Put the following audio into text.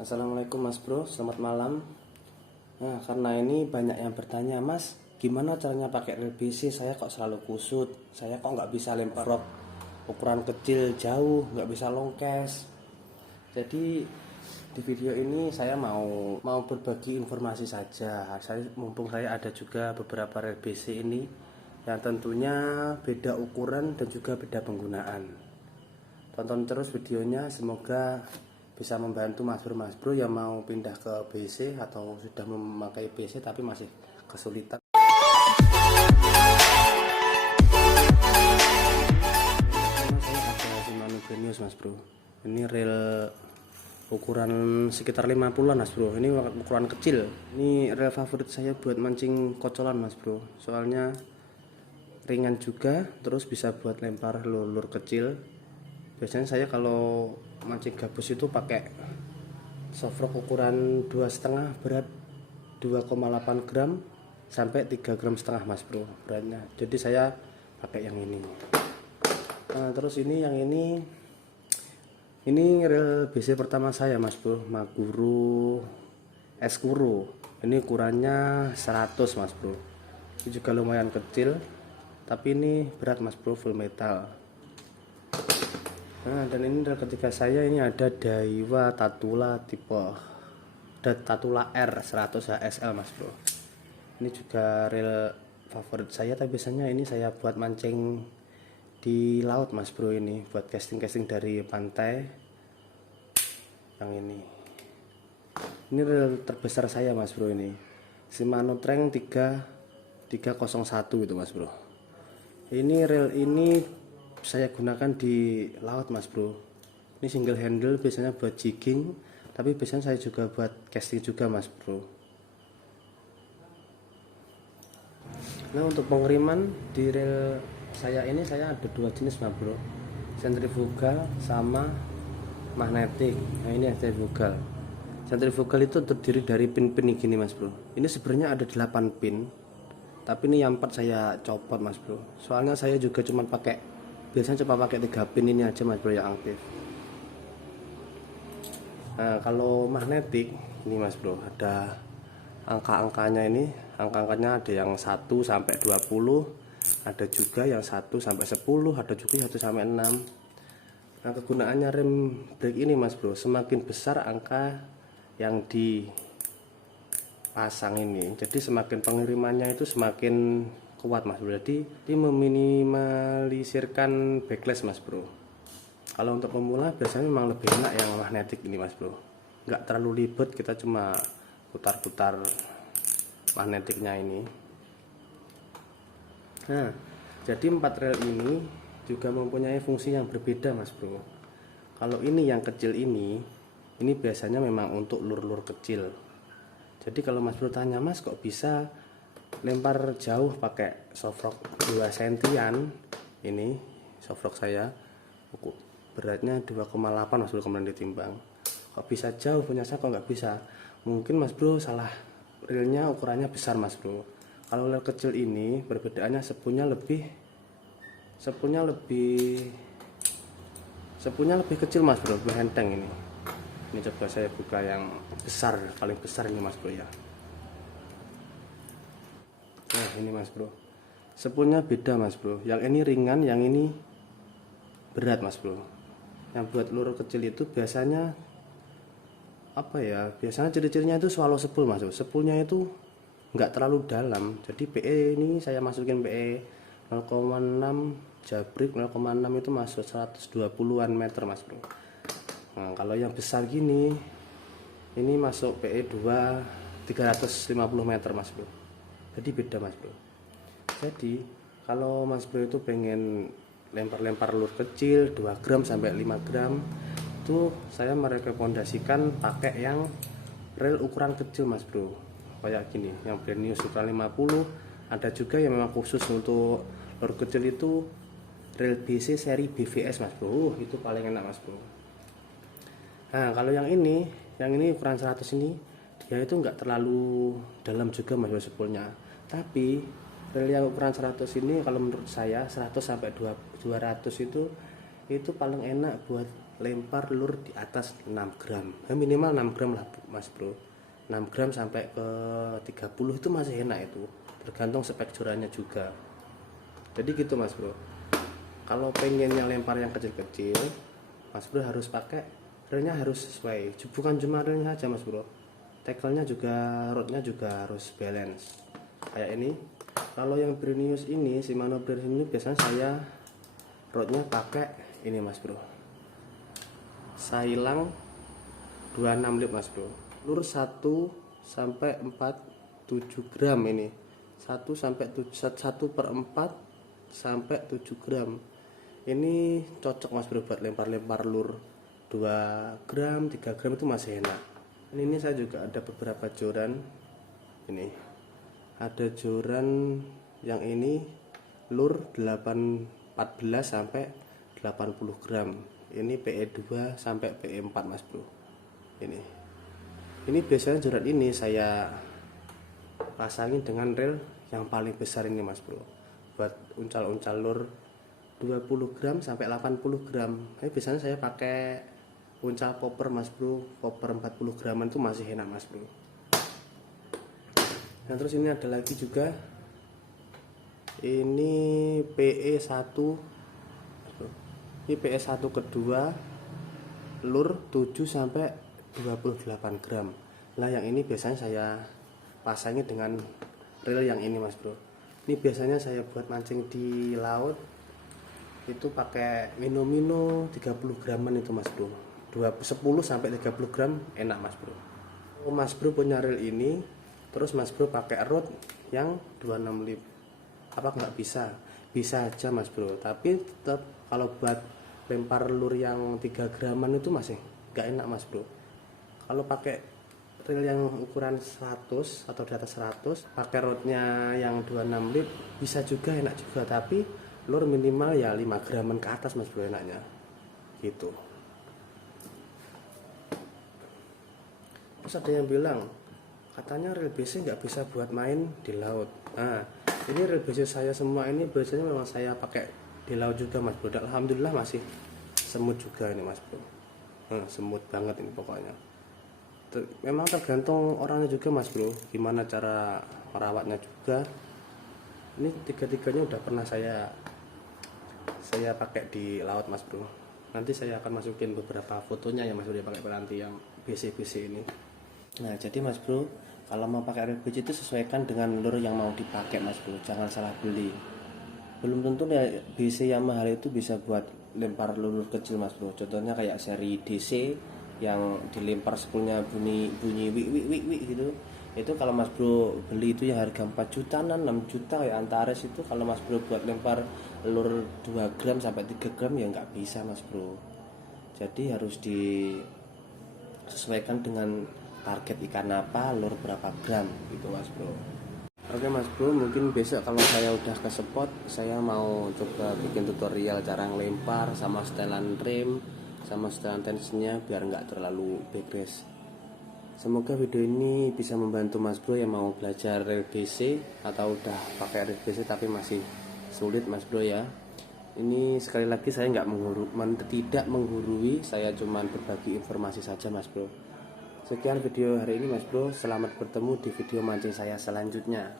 Assalamualaikum Mas Bro, selamat malam. Nah, karena ini banyak yang bertanya, Mas, gimana caranya pakai rel BC? Saya kok selalu kusut, saya kok nggak bisa lempar rock ukuran kecil jauh, nggak bisa longkes. Jadi di video ini saya mau berbagi informasi saja. Mumpung saya ada juga beberapa rel BC ini yang tentunya beda ukuran dan juga beda penggunaan. Tonton terus videonya, semoga bisa membantu mas bro yang mau pindah ke BC atau sudah memakai BC tapi masih kesulitan. Saya ada Shimano Brenius mas bro. Ini reel ukuran sekitar 50-an mas bro. Ini ukuran kecil. Ini reel favorit saya buat mancing kocolan mas bro. Soalnya ringan juga, terus bisa buat lempar lur kecil. Biasanya saya kalau mancing gabus itu pakai soft rock ukuran 2,5 berat 2,8 gram sampai 3,5 gram mas bro beratnya. Jadi saya pakai yang ini. Nah, terus ini yang ini reel BC pertama saya mas bro, Maguro Escuro. Ini ukurannya 100 mas bro. Ini juga lumayan kecil, tapi ini berat mas bro, full metal. Nah, dan ini ketika saya ini ada Daiwa Tatula tipe Tatula R100 HSL mas bro. Ini juga reel favorit saya, tapi biasanya ini saya buat mancing di laut mas bro, ini buat casting dari pantai. Yang ini reel terbesar saya mas bro, ini Shimano Treng 301 itu mas bro. Ini reel ini saya gunakan di laut mas bro. Ini single handle, biasanya buat jigging, tapi biasanya saya juga buat casting juga mas bro. Nah, untuk pengiriman di reel saya ini saya ada dua jenis mas bro, sentrifugal sama magnetik. Nah, ini sentrifugal. Sentrifugal itu terdiri dari pin-pin gini mas bro. Ini sebenarnya ada 8 pin, tapi ini yang 4 saya copot mas bro. Soalnya saya juga cuma biasanya cuma pakai 3 pin ini aja mas bro yang aktif. Nah, kalau magnetik ini mas bro ada angka-angkanya. Ini angka-angkanya ada yang 1 sampai 20, ada juga yang 1 sampai 10, ada juga 1 sampai 6. Nah, kegunaannya rem brake ini mas bro, semakin besar angka yang dipasang ini, jadi semakin pengirimannya itu semakin kuat mas bro. Jadi ini meminimalisirkan backlash mas bro. Kalau untuk pemula biasanya memang lebih enak yang magnetik ini mas bro, nggak terlalu ribet, kita cuma putar-putar magnetiknya ini. Nah, jadi 4 reel ini juga mempunyai fungsi yang berbeda mas bro. Kalau ini yang kecil ini biasanya memang untuk lur-lur kecil. Jadi kalau mas bro tanya, mas kok bisa lempar jauh pakai soft rock 2 sentian, ini soft rock saya beratnya 2,8 mas bro kemarin ditimbang, kok bisa jauh, punya saya kok nggak bisa? Mungkin mas bro salah reelnya, ukurannya besar mas bro. Kalau reel kecil ini perbedaannya sepunya lebih kecil mas bro, lebih enteng ini. Ini coba saya buka yang besar, paling besar ini mas bro ya. Nah, ini mas bro, sepunya beda mas bro, yang ini ringan, yang ini berat mas bro. Yang buat lur kecil itu biasanya apa ya, biasanya ciri-cirinya itu swallow sepul mas bro. Sepulnya itu nggak terlalu dalam, jadi PE ini saya masukin PE 0,6 jabrik, 0,6 itu masuk 120-an meter mas bro. Nah, kalau yang besar gini ini masuk PE 2 350 meter mas bro. Jadi beda mas bro. Jadi kalau mas bro itu pengen lempar lur kecil 2 gram sampai 5 gram, itu saya merekomendasikan pakai yang reel ukuran kecil mas bro, kayak gini, yang Brenius ukuran 50. Ada juga yang memang khusus untuk lur kecil, itu reel BC seri BVS mas bro. Itu paling enak mas bro. Nah, kalau yang ini ukuran 100 ini, dia itu nggak terlalu dalam juga mas bro sepulnya, tapi reel yang ukuran 100 ini kalau menurut saya 100 sampai 200 itu paling enak buat lempar lur di atas 6 gram, minimal 6 gram lah mas bro. 6 gram sampai ke 30 itu masih enak, itu tergantung spek jorannya juga. Jadi gitu mas bro. Kalau pengennya lempar yang kecil-kecil, mas bro harus pakai relnya, harus sesuai, bukan cuma relnya aja mas bro, tackle-nya juga, rodnya juga harus balance. Kayak ini, kalau yang Brenius ini, Shimano Brenius ini biasanya saya rodnya pakai ini mas bro, Sailang 26 lip mas bro. Lur 1 sampai 4 7 gram ini. 1 sampai 1 per 4 sampai 7 gram. Ini cocok mas bro buat lempar-lempar lur 2 gram, 3 gram itu masih enak. Ini saya juga ada beberapa joran. Ini ada joran yang ini lur 14 sampai 80 gram. Ini PE2 sampai PE4 mas bro. Ini biasanya joran ini saya pasangin dengan reel yang paling besar ini mas bro, buat uncal-uncal lur 20 gram sampai 80 gram. Ini biasanya saya pakai uncal popper mas bro, popper 40 graman itu masih enak mas bro. Nah terus ini ada lagi juga, ini PE1, ini PE1 kedua lur 7 sampai 28 gram. Nah yang ini biasanya saya pasangin dengan reel yang ini mas bro. Ini biasanya saya buat mancing di laut itu pakai Mino 30 graman itu mas bro, 10 sampai 30 gram enak mas bro. Mas bro punya reel ini, terus mas bro pakai rod yang 26 lip, apa nggak bisa? Bisa aja mas bro, tapi tetap kalau buat lempar lur yang 3 graman itu masih nggak enak mas bro. Kalau pakai reel yang ukuran 100 atau di atas 100, pakai rodnya yang 26 lip bisa juga, enak juga, tapi lur minimal ya 5 graman ke atas mas bro enaknya gitu. Terus ada yang bilang katanya reel BC nggak bisa buat main di laut. Nah ini reel BC saya semua ini biasanya memang saya pakai di laut juga mas bro. Alhamdulillah masih semut juga ini mas bro. Semut banget ini pokoknya. Memang tergantung orangnya juga mas bro, gimana cara merawatnya juga. Ini tiga-tiganya udah pernah saya pakai di laut mas bro. Nanti saya akan masukin beberapa fotonya ya mas bro, dia pakai peranti yang BC ini. Nah jadi mas bro, kalau mau pakai reel BC itu sesuaikan dengan lure yang mau dipakai mas bro, jangan salah beli. Belum tentu ya BC yang mahal itu bisa buat lempar lure kecil mas bro. Contohnya kayak seri DC yang dilempar spoolnya bunyi wik gitu. Itu kalau mas bro beli itu yang harga 4 jutaan 6 juta ya Antares itu, kalau mas bro buat lempar lur 2 gram sampai 3 gram ya nggak bisa mas bro. Jadi harus disesuaikan dengan target ikan apa, lur berapa gram gitu mas bro. Oke mas bro, mungkin besok kalau saya udah ke spot, saya mau coba bikin tutorial cara ngelempar sama setelan rem sama setelan tensinya biar nggak terlalu backcrash. Semoga video ini bisa membantu mas bro yang mau belajar reel BC atau udah pakai reel BC tapi masih sulit mas bro ya. Ini sekali lagi saya tidak menggurui, saya cuman berbagi informasi saja mas bro. Sekian video hari ini mas bro, selamat bertemu di video mancing saya selanjutnya.